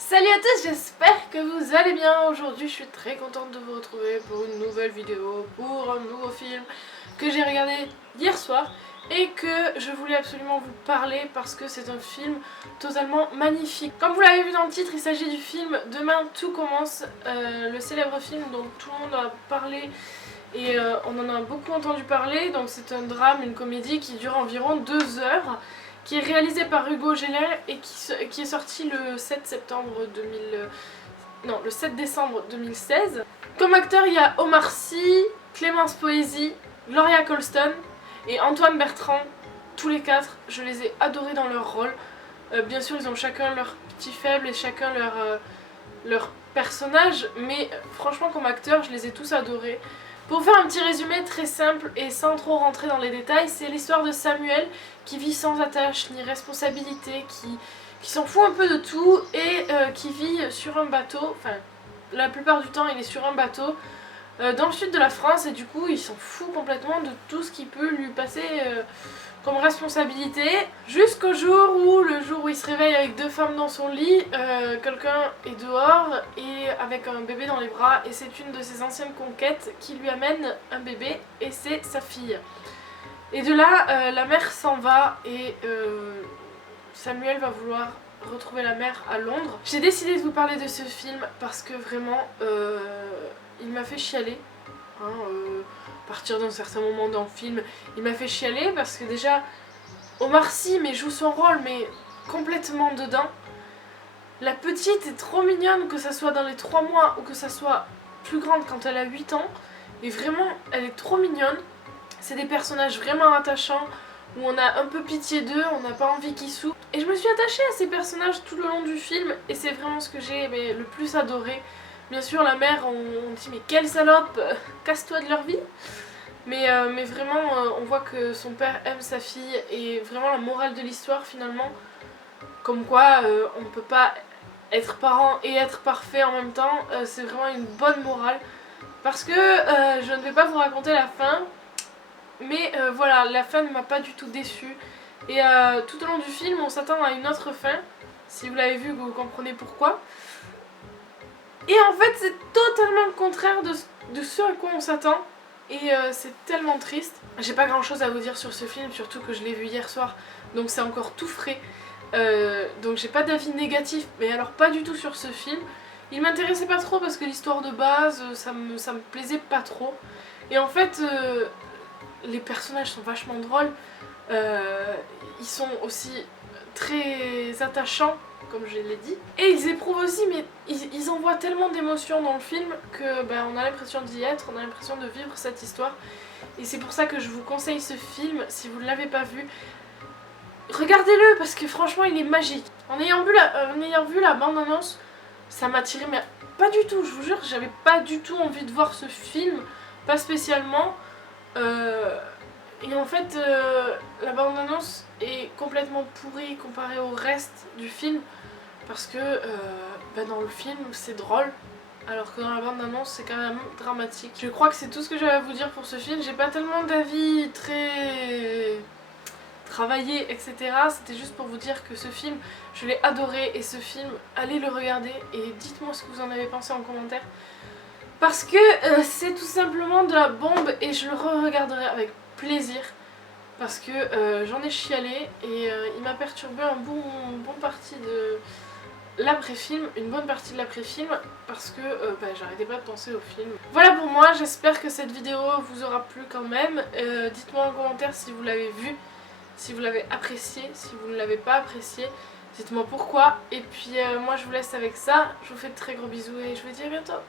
Salut à tous, j'espère que vous allez bien. Aujourd'hui je suis très contente de vous retrouver pour une nouvelle vidéo, pour un nouveau film que j'ai regardé hier soir et que je voulais absolument vous parler parce que c'est un film totalement magnifique. Comme vous l'avez vu dans le titre, il s'agit du film Demain tout commence, le célèbre film dont tout le monde a parlé et on en a beaucoup entendu parler. Donc c'est un drame, une comédie qui dure environ 2 heures, qui est réalisé par Hugo Gellet et qui est sorti le 7 septembre 2000... Non, le 7 décembre 2016. Comme acteur, il y a Omar Sy, Clémence Poésy, Gloria Colston et Antoine Bertrand. Tous les quatre, je les ai adorés dans leur rôle. Bien sûr, ils ont chacun leur petit faible et chacun leur personnage, mais franchement, comme acteur, je les ai tous adorés. Pour faire un petit résumé très simple et sans trop rentrer dans les détails, c'est l'histoire de Samuel qui vit sans attache ni responsabilité, qui s'en fout un peu de tout et qui vit sur un bateau, enfin la plupart du temps il est sur un bateau dans le sud de la France et du coup il s'en fout complètement de tout ce qui peut lui passer comme responsabilité, jusqu'au jour où il se réveille avec 2 femmes dans son lit, quelqu'un est dehors et avec un bébé dans les bras et c'est une de ses anciennes conquêtes qui lui amène un bébé et c'est sa fille. Et de là, la mère s'en va et Samuel va vouloir retrouver la mère à Londres. J'ai décidé de vous parler de ce film parce que vraiment, il m'a fait chialer. À partir d'un certain moment dans le film, il m'a fait chialer parce que déjà, Omar Sy joue son rôle mais complètement dedans. La petite est trop mignonne, que ça soit dans les 3 mois ou que ça soit plus grande quand elle a 8 ans. Et vraiment, elle est trop mignonne. C'est des personnages vraiment attachants, où on a un peu pitié d'eux, on n'a pas envie qu'ils souffrent. Et je me suis attachée à ces personnages tout le long du film, et c'est vraiment ce que j'ai le plus adoré. Bien sûr, la mère, on dit mais quelle salope, casse-toi de leur vie. Mais vraiment, on voit que son père aime sa fille, et vraiment la morale de l'histoire finalement, comme quoi on ne peut pas être parent et être parfait en même temps, c'est vraiment une bonne morale. Parce que je ne vais pas vous raconter la fin, mais voilà, la fin ne m'a pas du tout déçue. Et tout au long du film, on s'attend à une autre fin. Si vous l'avez vu, vous comprenez pourquoi. Et en fait, c'est totalement le contraire de ce à quoi on s'attend. Et c'est tellement triste. J'ai pas grand chose à vous dire sur ce film, surtout que je l'ai vu hier soir. Donc c'est encore tout frais. Donc j'ai pas d'avis négatif, mais alors pas du tout sur ce film. Il m'intéressait pas trop parce que l'histoire de base, ça me plaisait pas trop. Et en fait... les personnages sont vachement drôles, ils sont aussi très attachants, comme je l'ai dit. Et ils éprouvent aussi, mais ils envoient tellement d'émotions dans le film que on a l'impression d'y être, on a l'impression de vivre cette histoire. Et c'est pour ça que je vous conseille ce film, si vous ne l'avez pas vu. Regardez-le, parce que franchement il est magique. En ayant vu la bande-annonce, ça m'a tiré, mais pas du tout, je vous jure, j'avais pas du tout envie de voir ce film, pas spécialement. Et en fait, la bande-annonce est complètement pourrie comparée au reste du film parce que dans le film c'est drôle alors que dans la bande-annonce c'est quand même dramatique. Je crois que c'est tout ce que j'avais à vous dire pour ce film. J'ai pas tellement d'avis très travaillé, etc. C'était juste pour vous dire que ce film, je l'ai adoré et ce film, allez le regarder et dites-moi ce que vous en avez pensé en commentaire. Parce que c'est tout simplement de la bombe et je le re-regarderai avec plaisir. Parce que j'en ai chialé et il m'a perturbé une bonne partie de l'après-film. Parce que j'arrêtais pas de penser au film. Voilà pour moi, j'espère que cette vidéo vous aura plu quand même. Dites-moi en commentaire si vous l'avez vu, si vous l'avez apprécié, si vous ne l'avez pas apprécié. Dites-moi pourquoi. Et puis moi je vous laisse avec ça. Je vous fais de très gros bisous et je vous dis à bientôt.